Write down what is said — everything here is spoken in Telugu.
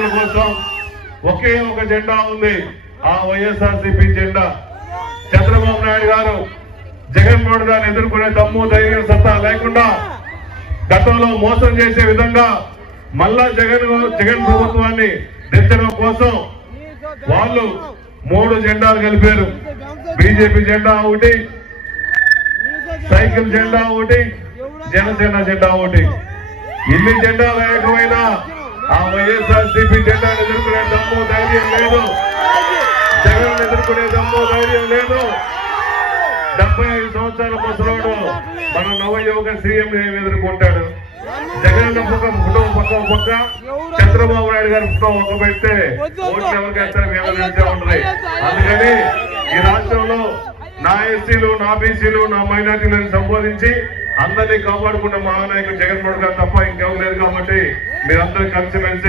రైతుల కోసం ఒకే ఒక జెండా ఉంది, ఆ వైఎస్ఆర్సీపీ జెండా. చంద్రబాబు నాయుడు గారు జగన్మోహన్ గారిని ఎదుర్కొనే దమ్ము ధైర్యం సత్తా లేకుండా గతంలో మోసం చేసే విధంగా మళ్ళా జగన్ ప్రభుత్వాన్ని తెచ్చడం కోసం వాళ్ళు 3 జెండాలు కలిపారు. బీజేపీ జెండా ఒకటి, సైకిల్ జెండా ఒకటి, జనసేన జెండా ఒకటి. ఇన్ని జెండాలు ఏకమైనా ఆ వైఎస్ఆర్సీపీ జెండాను ఎదుర్కొనే దమ్ము ధైర్యం లేదు, జగన్ ఎదుర్కొనే దమ్ము ధైర్యం లేదు. 75 సంవత్సరాల ముసలోడు మన నవయువక సీఎం ఎదుర్కొంటాడు. జగన్ ఫోటో పక్క చంద్రబాబు నాయుడు గారి ఫోటో ఒక పెడితే ఓట్లు ఎవరికైతే వివరించే ఉంటాయి. అందుకని ఈ రాష్ట్రంలో నా ఎస్సీలు, నా బీసీలు, నా మైనార్టీలను సంబోధించి అందరినీ కాపాడుకున్న మహానాయకుడు జగన్మోహన్ గారు తప్ప ఇంకెవరు లేదు. కాబట్టి మీరందరూ కలిసిమెలిసి